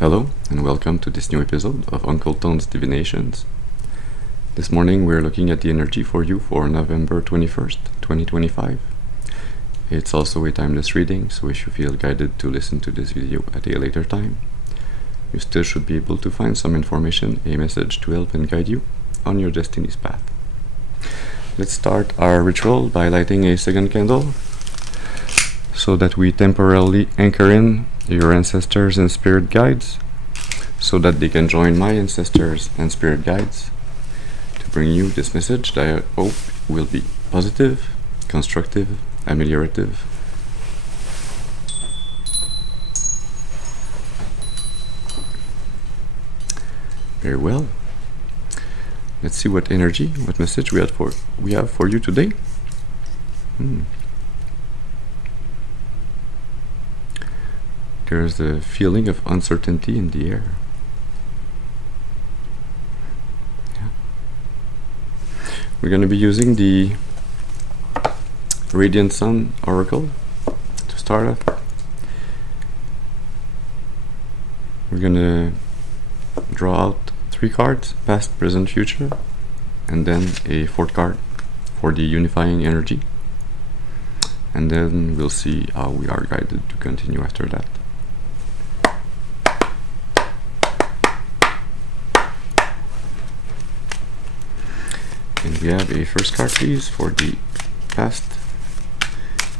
Hello and welcome to this new episode of Uncle Tone's Divinations. This morning we're looking at the energy for you for November 21st, 2025. It's also a timeless reading, so if you feel guided to listen to this video at a later time, you still should be able to find some information, a message to help and guide you on your destiny's path. Let's start our ritual by lighting a second candle so that we temporarily anchor in your ancestors and spirit guides so that they can join my ancestors and spirit guides to bring you this message that I hope will be positive, constructive, ameliorative. Very well. Let's see what energy, what message we have for you today. There's a feeling of uncertainty in the air. Yeah. We're going to be using the Radiant Sun Oracle to start off. We're going to draw out 3 cards, past, present, future, and then a 4th card for the unifying energy. And then we'll see how we are guided to continue after that. And we have a first card, please, for the past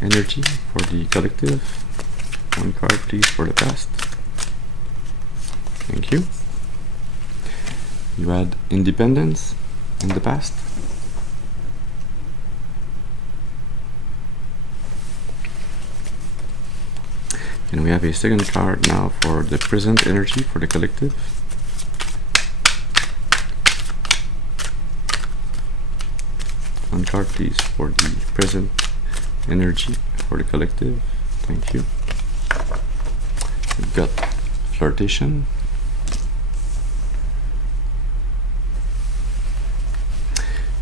energy for the collective. 1 card, please, for the past. Thank you. You had independence in the past. And we have a second card now for the present energy for the collective. 1 card, please, for the present energy for the collective. Thank you. We've got flirtation.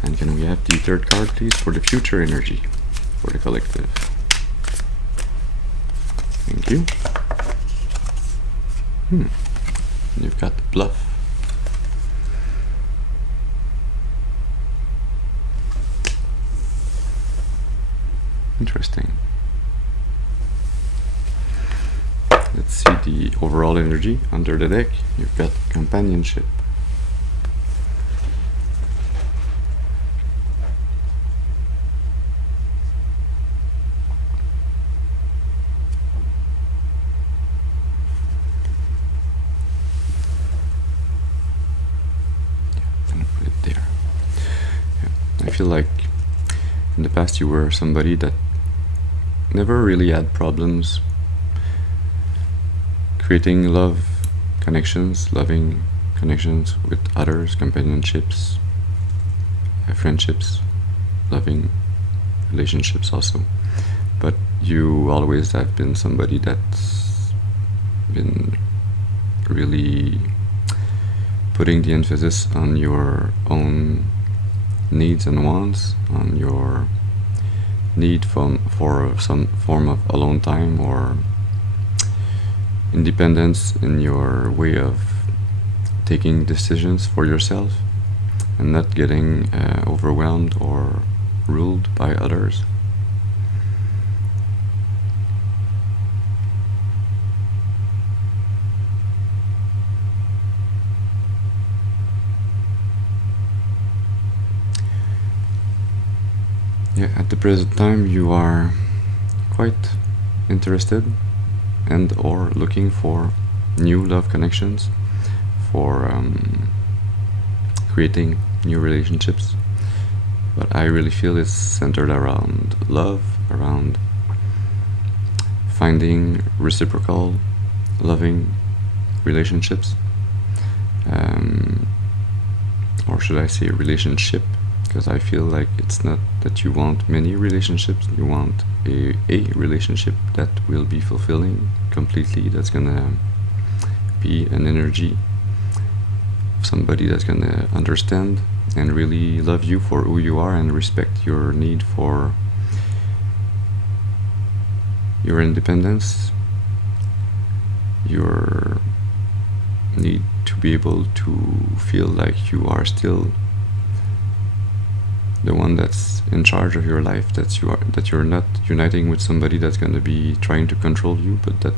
And can we have the 3rd card, please, for the future energy for the collective? Thank you. And you've got the bluff. Interesting. Let's see the overall energy under the deck. You've got companionship. I'm gonna put it there. I feel like in the past you were somebody that never really had problems creating loving connections with others, companionships, friendships, loving relationships also. But you always have been somebody that's been really putting the emphasis on your own needs and wants, on your need for some form of alone time or independence in your way of taking decisions for yourself and not getting overwhelmed or ruled by others. Yeah, at the present time you are quite interested and or looking for new love connections, for creating new relationships. But I really feel it's centered around love, around finding reciprocal, loving relationships. Or should I say relationship? Because I feel like it's not that you want many relationships, you want a relationship that will be fulfilling completely, that's gonna be an energy of somebody that's gonna understand and really love you for who you are and respect your need for your independence, your need to be able to feel like you are still the one that's in charge of your life, that you're not uniting with somebody that's going to be trying to control you, but that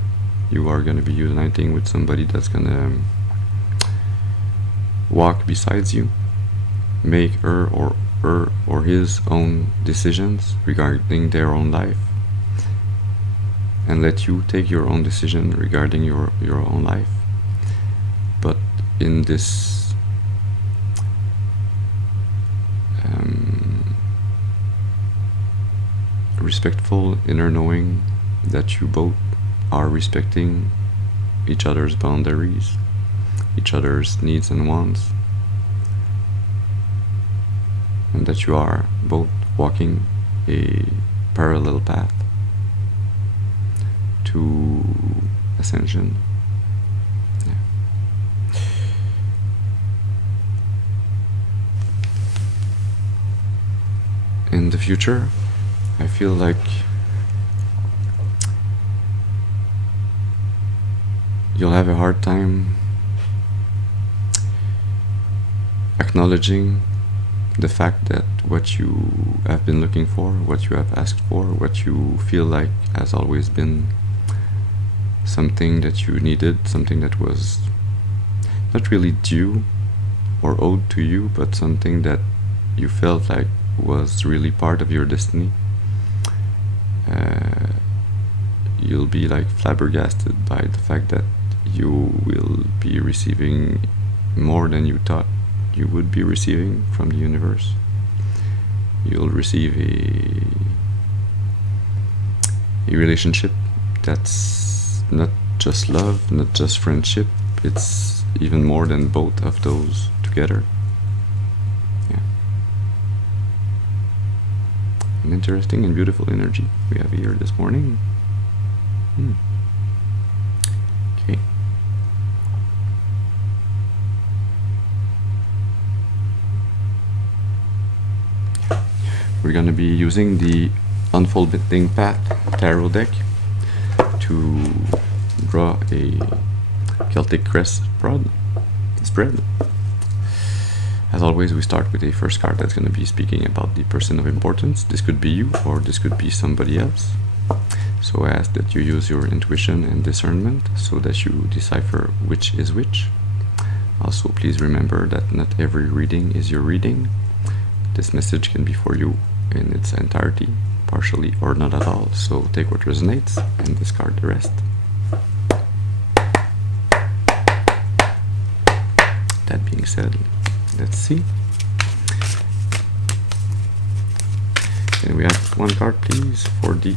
you are going to be uniting with somebody that's going to walk besides you, make her or his own decisions regarding their own life, and let you take your own decision regarding your own life. But in this respectful inner knowing that you both are respecting each other's boundaries, each other's needs and wants, and that you are both walking a parallel path to ascension. In the future, I feel like you'll have a hard time acknowledging the fact that what you have been looking for, what you have asked for, what you feel like has always been something that you needed, something that was not really due or owed to you, but something that you felt like was really part of your destiny. You'll be like flabbergasted by the fact that you will be receiving more than you thought you would be receiving from the universe. You'll receive a relationship that's not just love, not just friendship, it's even more than both of those together. Yeah. An interesting and beautiful energy we have here this morning. Okay. We're going to be using the Unfolding Path Tarot deck to draw a Celtic Cross spread. As always, we start with a first card that's going to be speaking about the person of importance. This could be you, or this could be somebody else. So I ask that you use your intuition and discernment so that you decipher which is which. Also, please remember that not every reading is your reading. This message can be for you in its entirety, partially or not at all. So take what resonates and discard the rest. That being said, let's see. Can we have one card, please, for the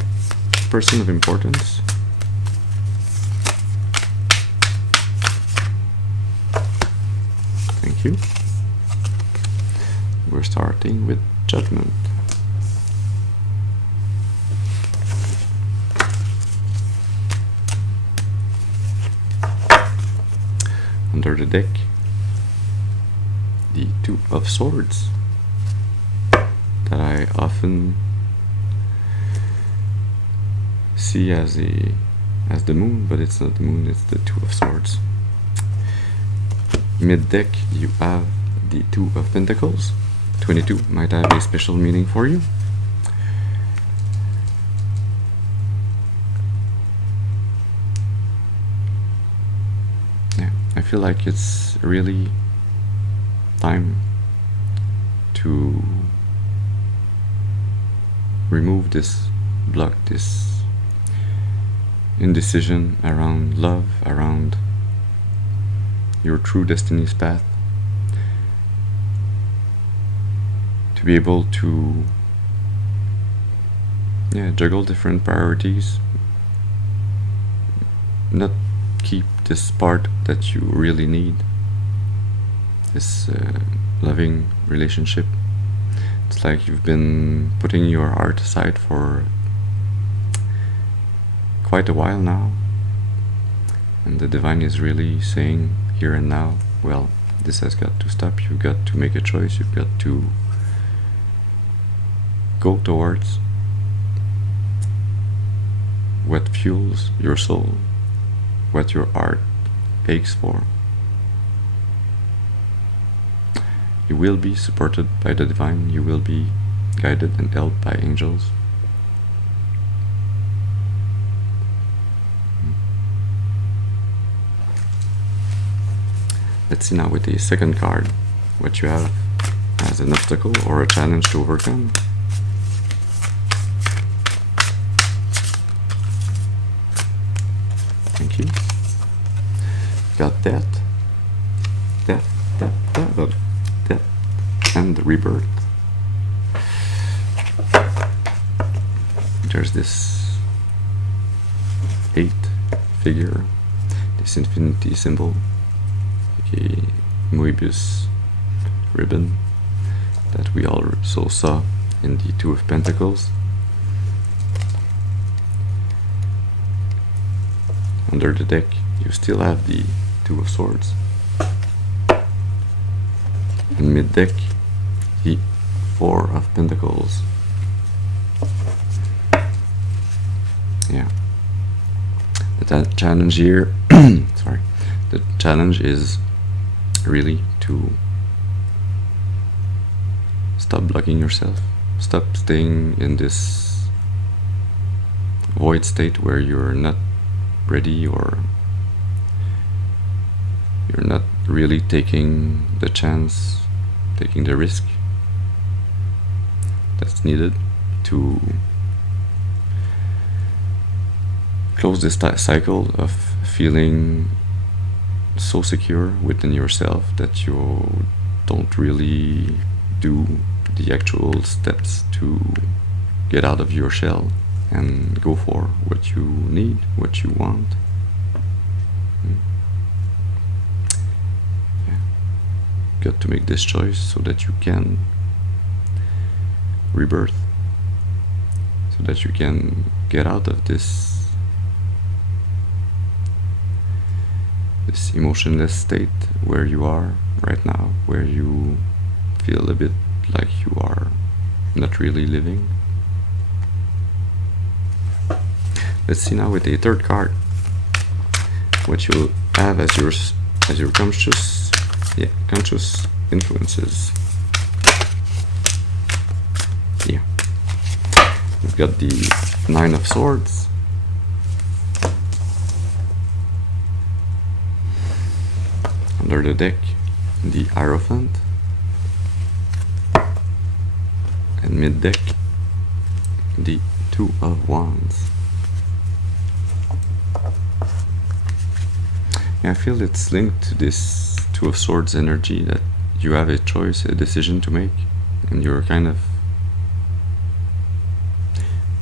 person of importance? Thank you. We're starting with Judgment. Under the deck, the Two of Swords, that I often see as the moon, but it's not the moon, it's the Two of Swords. Mid deck, you have the Two of Pentacles. 22 might have a special meaning for you. Yeah, I feel like it's really time to remove this block, this indecision around love, around your true destiny's path, to be able to juggle different priorities, not keep this part that you really need, this loving relationship. It's like you've been putting your heart aside for quite a while now, and the divine is really saying here and now, well, this has got to stop. You've got to make a choice. You've got to go towards what fuels your soul, what your heart aches for, You will be supported by the divine. You will be guided and helped by angels. Let's see now with the second card what you have as an obstacle or a challenge to overcome. Thank you. Got death, and the rebirth. There's this 8 figure, this infinity symbol, like a Moebius ribbon that we also saw in the Two of Pentacles. Under the deck, you still have the Two of Swords. In mid-deck, the Four of Pentacles. Yeah. The challenge here, sorry, the challenge is really to stop blocking yourself. Stop staying in this void state where you're not ready or you're not really taking the chance, taking the risk that's needed to close this cycle of feeling so secure within yourself that you don't really do the actual steps to get out of your shell and go for what you need, what you want. Yeah. Got to make this choice so that you can rebirth, so that you can get out of this emotionless state where you are right now, where you feel a bit like you are not really living. Let's see now with the third card what you'll have as your conscious influences. Yeah, we've got the Nine of Swords, under the deck, the Hierophant, and mid-deck, the Two of Wands. Yeah, I feel it's linked to this Two of Swords energy, that you have a choice, a decision to make, and you're kind of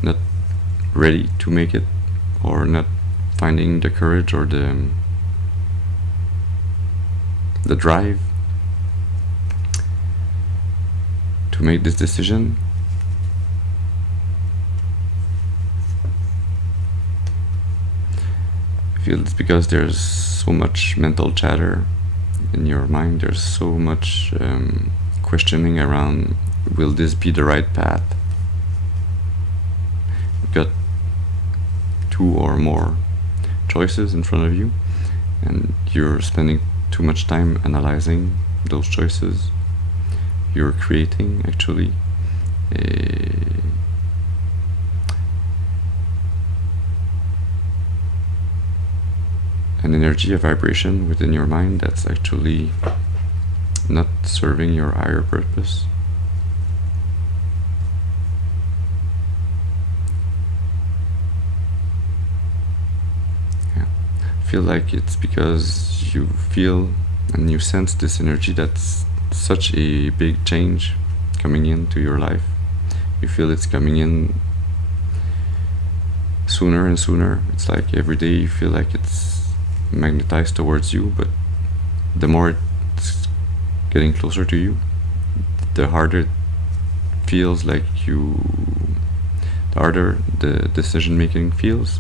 not ready to make it, or not finding the courage or the drive to make this decision. I feel it's because there's so much mental chatter in your mind, there's so much questioning around, will this be the right path? You've got 2 or more choices in front of you, and you're spending too much time analyzing those choices. You're creating actually an energy, a vibration within your mind that's actually not serving your higher purpose. Yeah. I feel like it's because you feel and you sense this energy that's such a big change coming into your life. You feel it's coming in sooner and sooner. It's like every day you feel like it's magnetized towards you, but the more it's getting closer to you, the harder it feels like the harder the decision making feels.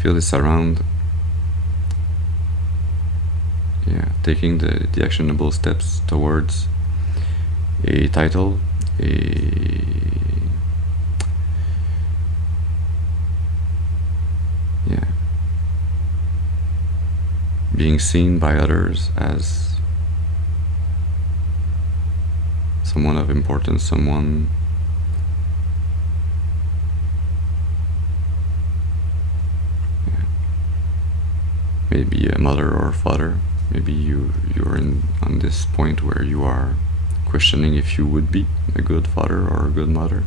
Feel this around taking the actionable steps towards a title, being seen by others as someone of importance, someone maybe a mother or a father. Maybe you're on this point where you are questioning if you would be a good father or a good mother.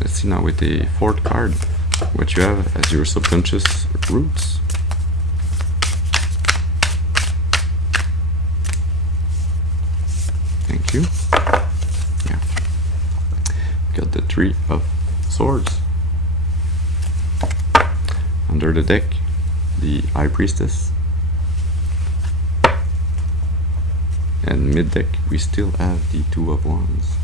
Let's see now with the fourth card what you have as your subconscious roots. Thank you. Yeah. Got the Three of Swords. Under the deck, the High Priestess. And mid deck, we still have the Two of Wands.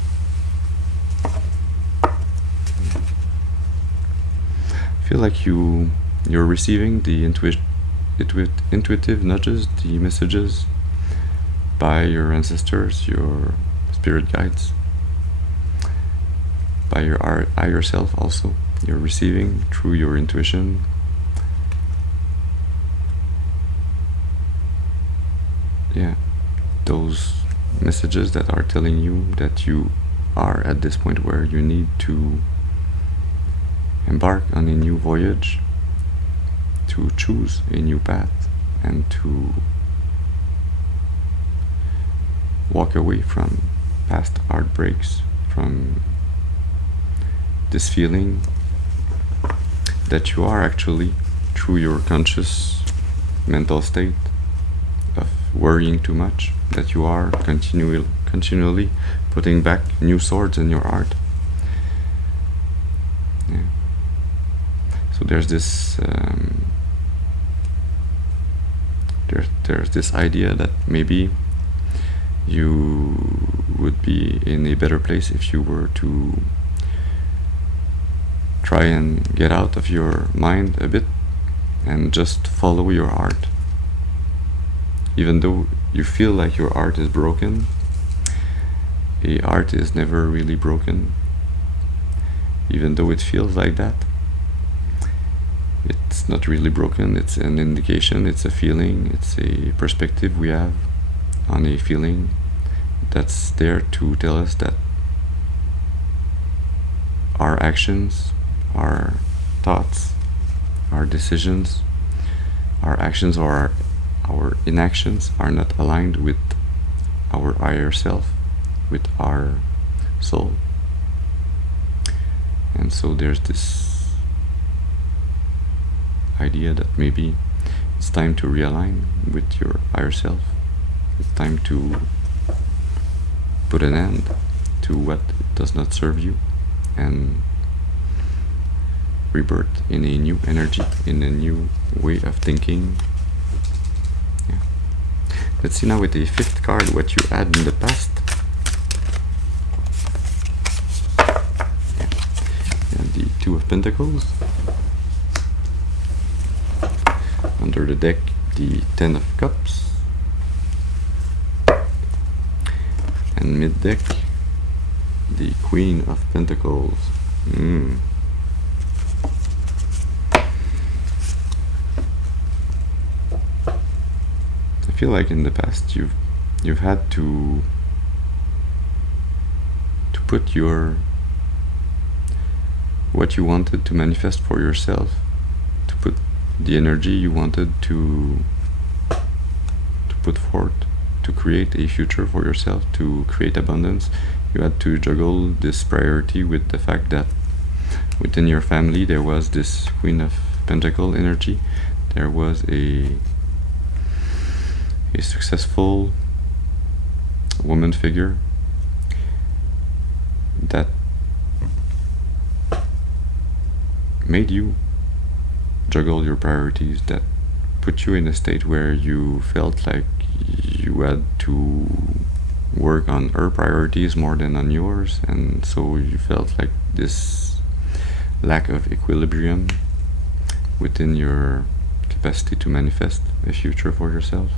I feel like you're receiving the intuitive nudges, the messages by your ancestors, your spirit guides, by your higher self also. You're receiving through your intuition. Yeah, those messages that are telling you that you are at this point where you need to embark on a new voyage, to choose a new path, and to walk away from past heartbreaks, from this feeling that you are actually, through your conscious mental state of worrying too much, that you are continually putting back new swords in your heart. Yeah. So there's this there's this idea that maybe you would be in a better place if you were to try and get out of your mind a bit and just follow your heart. Even though you feel like your heart is broken, a heart is never really broken. Even though it feels like that, it's not really broken. It's an indication, it's a feeling, it's a perspective we have on a feeling that's there to tell us that our actions, our thoughts, our decisions, our actions or our inactions are not aligned with our higher self, with our soul. And so there's this idea that maybe it's time to realign with your higher self. It's time to put an end to what does not serve you and rebirth in a new energy, in a new way of thinking. Yeah. Let's see now with the fifth card what you had in the past. Yeah. And the Two of Pentacles. Under the deck, the Ten of Cups. And mid deck, the Queen of Pentacles. I feel like in the past you've had to put your what you wanted to manifest for yourself, to put the energy you wanted to put forth, to create a future for yourself, to create abundance. You had to juggle this priority with the fact that within your family there was this Queen of Pentacle energy. There was a successful woman figure that made you juggle your priorities, that put you in a state where you felt like you had to work on her priorities more than on yours, and so you felt like this lack of equilibrium within your capacity to manifest a future for yourself.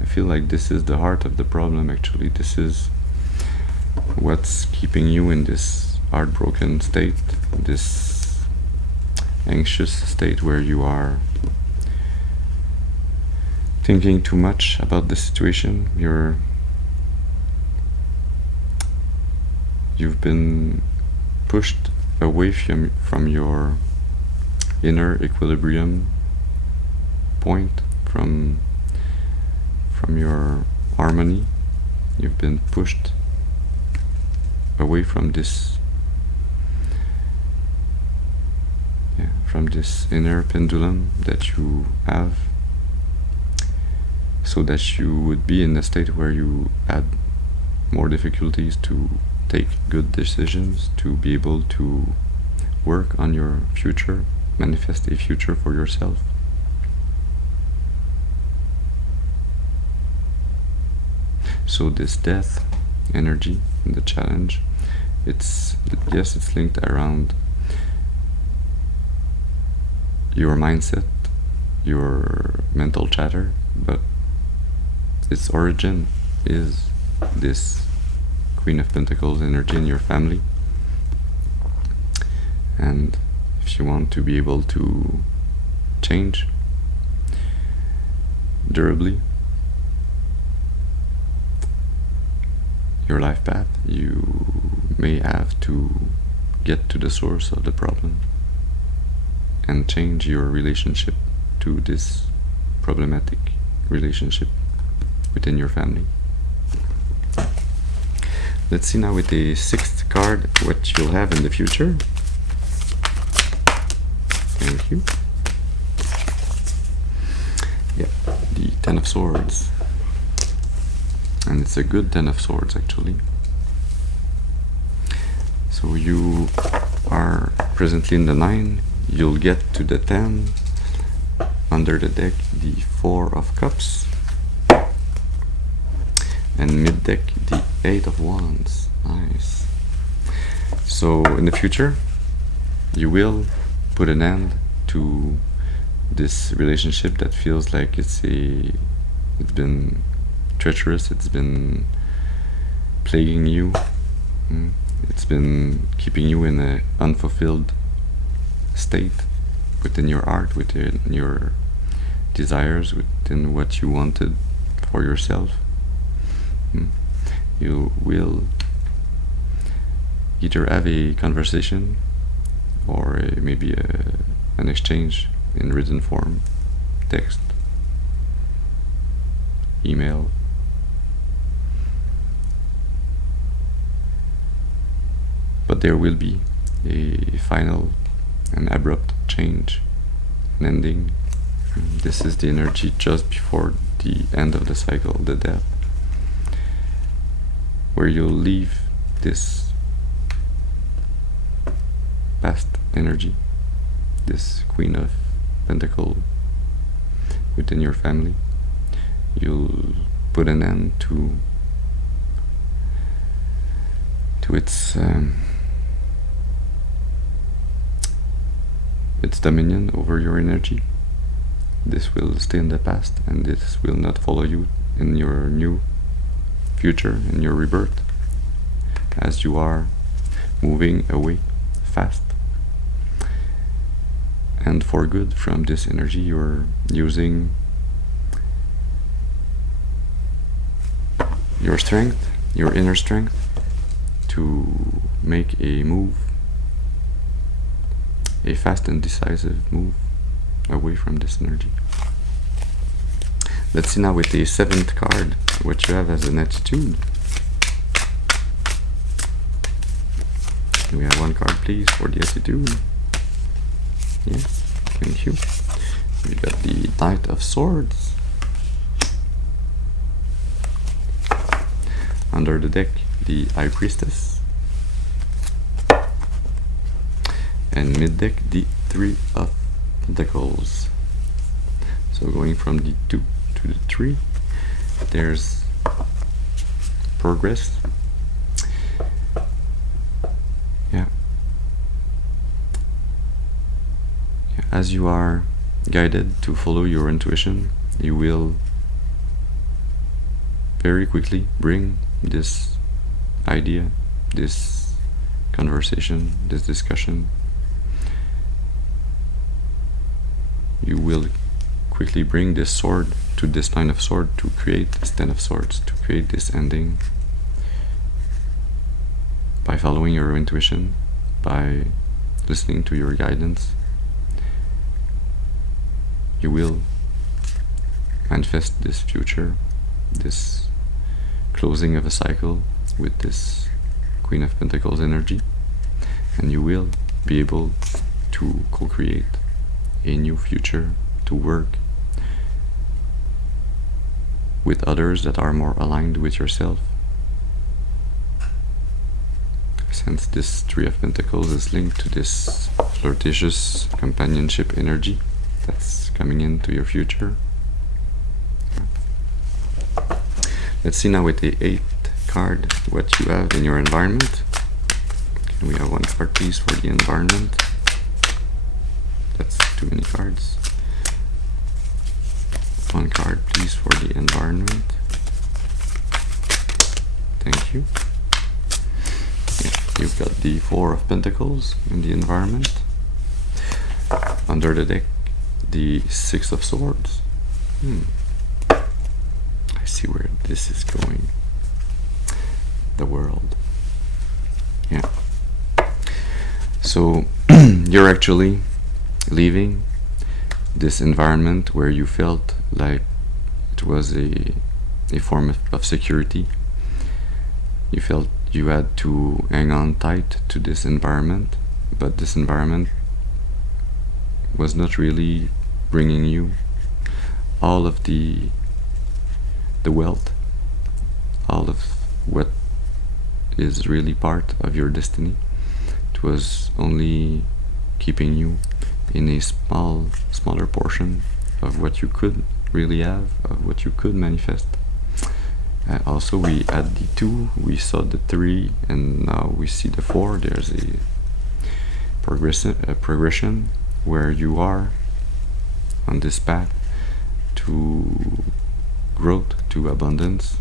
I feel like this is the heart of the problem. Actually, this is what's keeping you in this heartbroken state, this anxious state where you are thinking too much about the situation. You've been pushed away from your inner equilibrium point, from your harmony. You've been pushed away from this inner pendulum that you have, so that you would be in a state where you had more difficulties to take good decisions, to be able to work on your future, manifest a future for yourself. So this death energy in the challenge, it's linked around your mindset, your mental chatter, but its origin is this Queen of Pentacles energy in your family. And if you want to be able to change durably your life path, you may have to get to the source of the problem and change your relationship to this problematic relationship within your family. Let's see now with the 6th card what you'll have in the future. Thank you. Yeah, the 10 of Swords. And it's a good 10 of Swords actually. So you are presently in the 9. You'll get to the 10. Under the deck, the 4 of Cups. And mid deck, the 8 of Wands. Nice. So in the future, you will put an end to this relationship that feels like it's been treacherous, it's been plaguing you, it's been keeping you in an unfulfilled state within your heart, within your desires, within what you wanted for yourself. You will either have a conversation or maybe an exchange in written form, text, email, but there will be a final and abrupt change, an ending. This is the energy just before the end of the cycle, the death, where you'll leave this past energy, this Queen of Pentacles within your family. You'll put an end to its dominion over your energy. This will stay in the past, and this will not follow you in your new future, in your rebirth, as you are moving away fast and for good from this energy. You're using your strength, your inner strength, to make a move, a fast and decisive move away from this energy. Let's see now with the 7th card what you have as an attitude. We have 1 card please for the attitude. Yes, thank you. We got the Knight of Swords. Under the deck, the High Priestess. And mid deck, the 3 of Pentacles. So going from the 2 to the 3, there's progress. As you are guided to follow your intuition, you will very quickly bring this idea, this conversation, this discussion. You will quickly bring this sword to this Nine of Swords to create this Ten of Swords, to create this ending by following your intuition, by listening to your guidance. You will manifest this future, this closing of a cycle with this Queen of Pentacles energy, and you will be able to co-create a new future, to work with others that are more aligned with yourself. Since this Three of Pentacles is linked to this flirtatious companionship energy that's coming into your future. Let's see now with the 8th card what you have in your environment. Can we have one card please for the environment? That's too many cards. One card please for the environment. Thank you. Yeah, you've got the Four of Pentacles in the environment. Under the deck, the Six of Swords. I see where this is going. The world. Yeah. So you're actually leaving this environment where you felt like it was a form of security. You felt you had to hang on tight to this environment, but this environment was not really bringing you all of the wealth, all of what is really part of your destiny. It was only keeping you in a smaller portion of what you could really have, of what you could manifest. Also, we had the 2, we saw the 3, and now we see the 4. There's a progression where you are on this path to growth, to abundance.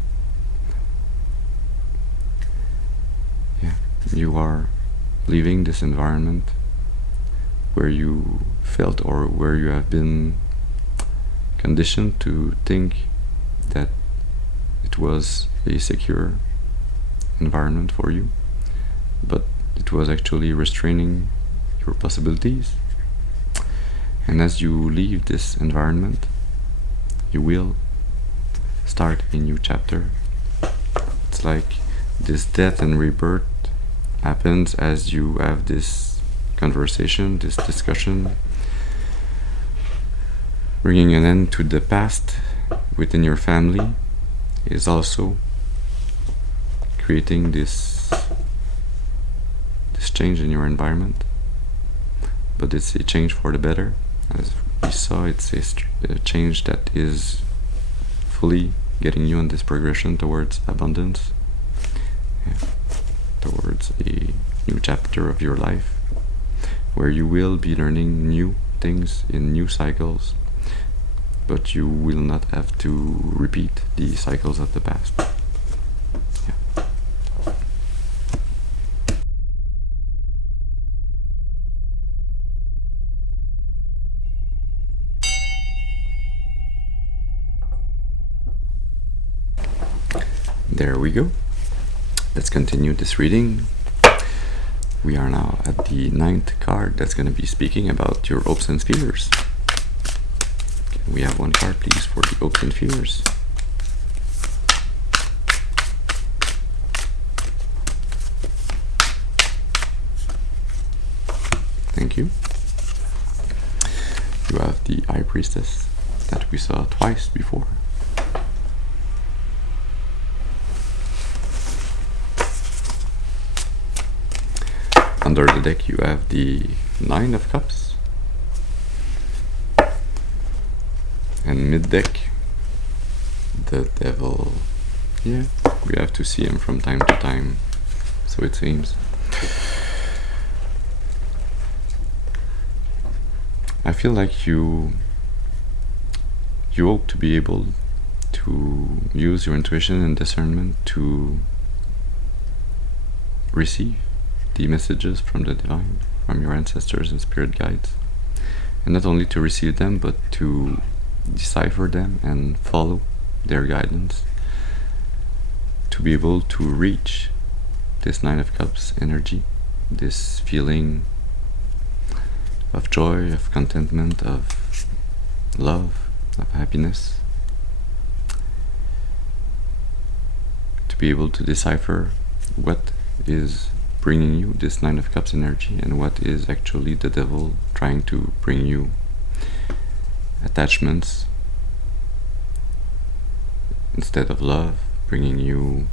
Yeah, you are leaving this environment where you felt or where you have been conditioned to think that it was a secure environment for you, but it was actually restraining your possibilities. And as you leave this environment, you will start a new chapter. It's like this death and rebirth happens as you have this conversation, this discussion, bringing an end to the past within your family is also creating this change in your environment. But it's a change for the better. As we saw, it's a change that is fully getting you on this progression towards abundance, towards a new chapter of your life, where you will be learning new things in new cycles, but you will not have to repeat the cycles of the past. Yeah. There we go. Let's continue this reading. We are now at the 9th card that's going to be speaking about your hopes and fears. Can we have one card please for the hopes and fears? Thank you. You have the High Priestess that we saw twice before. Under the deck you have the Nine of Cups, and mid-deck the Devil. Yeah, we have to see him from time to time, so it seems. I feel like you hope to be able to use your intuition and discernment to receive the messages from the divine, from your ancestors and spirit guides. And not only to receive them, but to decipher them and follow their guidance, to be able to reach this Nine of Cups energy, this feeling of joy, of contentment, of love, of happiness, to be able to decipher what is bringing you this Nine of Cups energy and what is actually the devil trying to bring you attachments instead of love, bringing you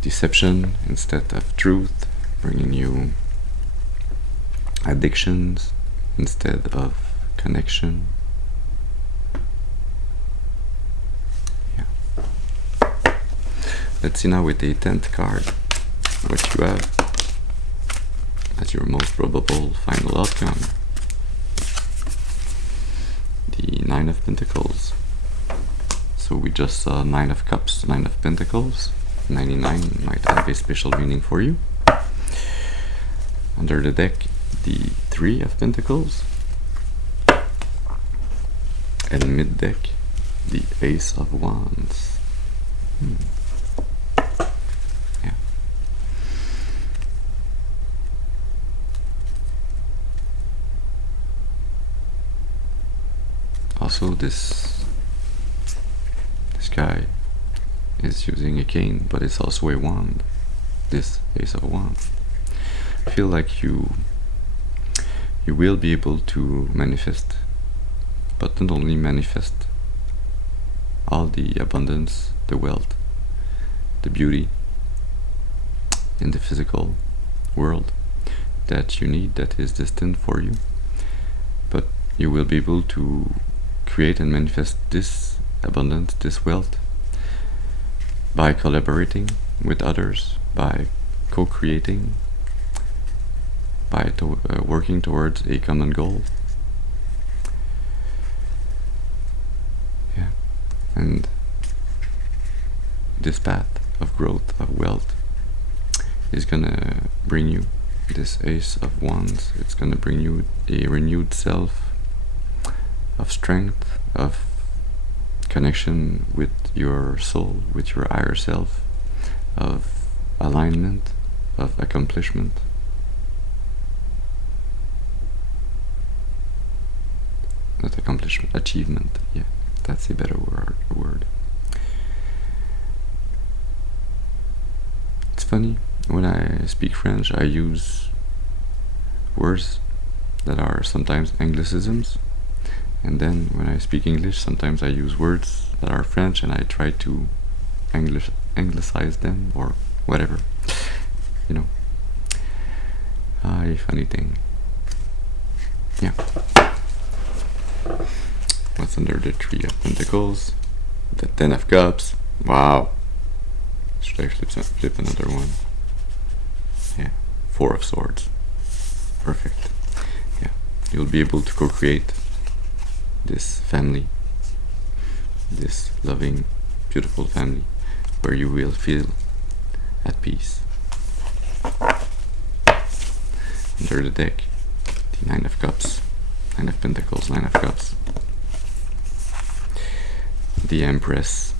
deception instead of truth, bringing you addictions instead of connection. Yeah. Let's see now with the 10th card what you have as your most probable final outcome. The Nine of Pentacles. So we just saw Nine of Cups, Nine of Pentacles. 99 might have a special meaning for you. Under the deck, the Three of Pentacles. And mid deck, the Ace of Wands. Yeah. Also, this guy is using a cane, but it's also a wand. This Ace of Wands. I feel like you will be able to manifest, but not only manifest all the abundance, the wealth, the beauty in the physical world that you need, that is destined for you, but you will be able to create and manifest this abundance, this wealth, by collaborating with others, by co-creating, by working towards a common goal. Yeah, and this path of growth, of wealth, is gonna bring you this Ace of Wands. It's gonna bring you a renewed self of strength, of connection with your soul, with your higher self, of alignment, of accomplishment. Not accomplishment, achievement. Yeah, that's a better word. It's funny, when I speak French, I use words that are sometimes Anglicisms, and then when I speak English, sometimes I use words that are French and I try to Anglicize them, or whatever, you know. A funny thing. Yeah. What's under the Three of Pentacles? The Ten of Cups. Wow. Should I flip another one? Yeah. Four of Swords. Perfect. Yeah. You'll be able to co-create this family, this loving, beautiful family, where you will feel at peace. Under the deck, the Nine of Cups, Nine of Pentacles, Nine of Cups, the Empress,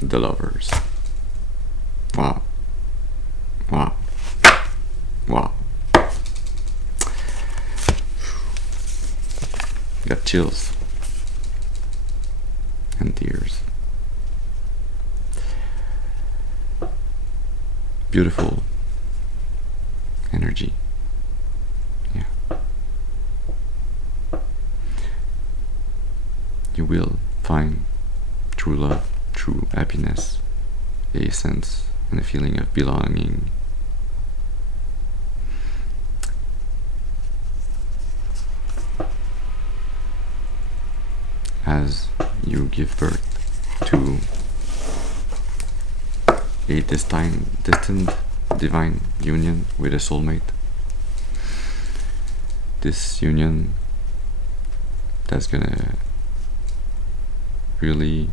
the Lovers. Wow. Wow. Wow. Got chills and tears. Beautiful energy. Yeah. You will find true love, true happiness, a sense and a feeling of belonging. As you give birth to a destined divine union with a soulmate. This union that's gonna really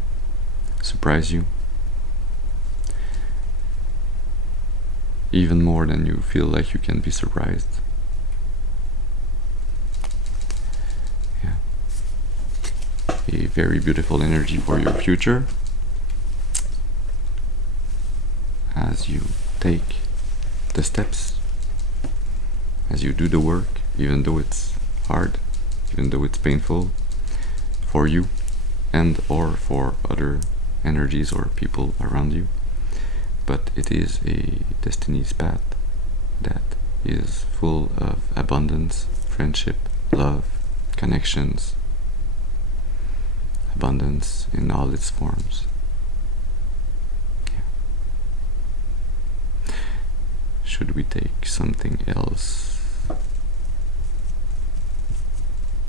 surprise you, even more than you feel like you can be surprised. Yeah. A very beautiful energy for your future as you take the steps, as you do the work, even though it's hard, even though it's painful for you and or for other energies or people around you. But it is a destiny's path that is full of abundance, friendship, love, connections, abundance in all its forms. Yeah. Should we take something else?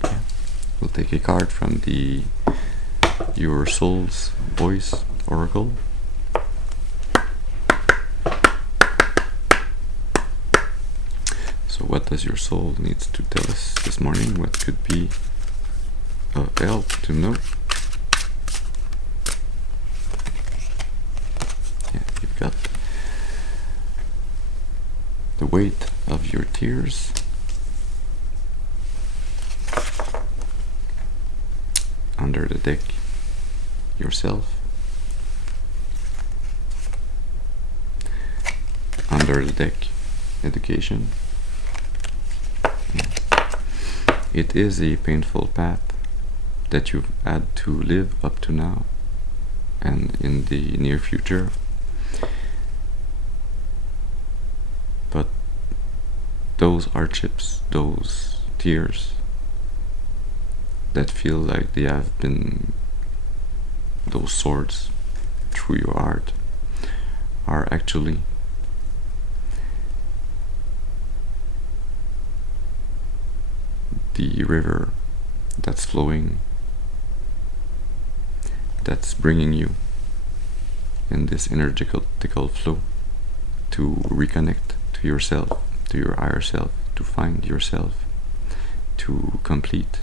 Yeah. We'll take a card from the Your Soul's Voice Oracle. So what does your soul needs to tell us this morning? What could be of help to know? Yeah, you've got the weight of your tears, under the deck, yourself, under the deck, education. It is a painful path that you've had to live up to now and in the near future. But those hardships, those tears that feel like they have been those swords through your heart are actually the river that's flowing, that's bringing you in this energetical flow to reconnect to yourself, to your higher self, to find yourself, to complete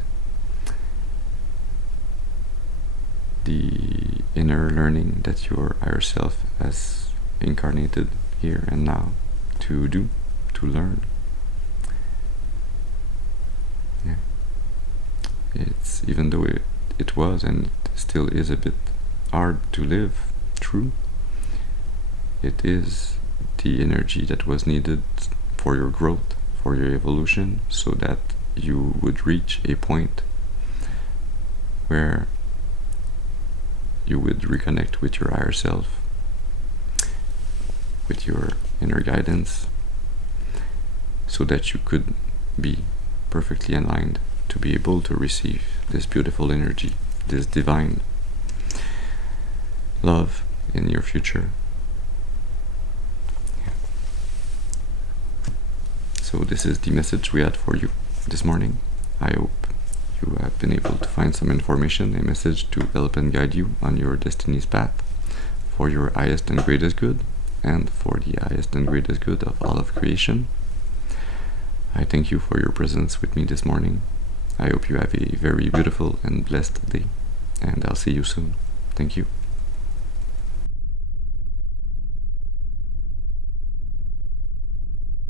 the inner learning that your higher self has incarnated here and now to do, to learn. Yeah. It's, even though it was and it still is a bit hard to live through, it is the energy that was needed for your growth, for your evolution, so that you would reach a point where you would reconnect with your higher self, with your inner guidance, so that you could be perfectly aligned to be able to receive this beautiful energy, this divine love in your future. Yeah. So this is the message we had for you this morning. I hope you have been able to find some information, a message to help and guide you on your destiny's path for your highest and greatest good, and for the highest and greatest good of all of creation. I thank you for your presence with me this morning. I hope you have a very beautiful and blessed day, and I'll see you soon. Thank you.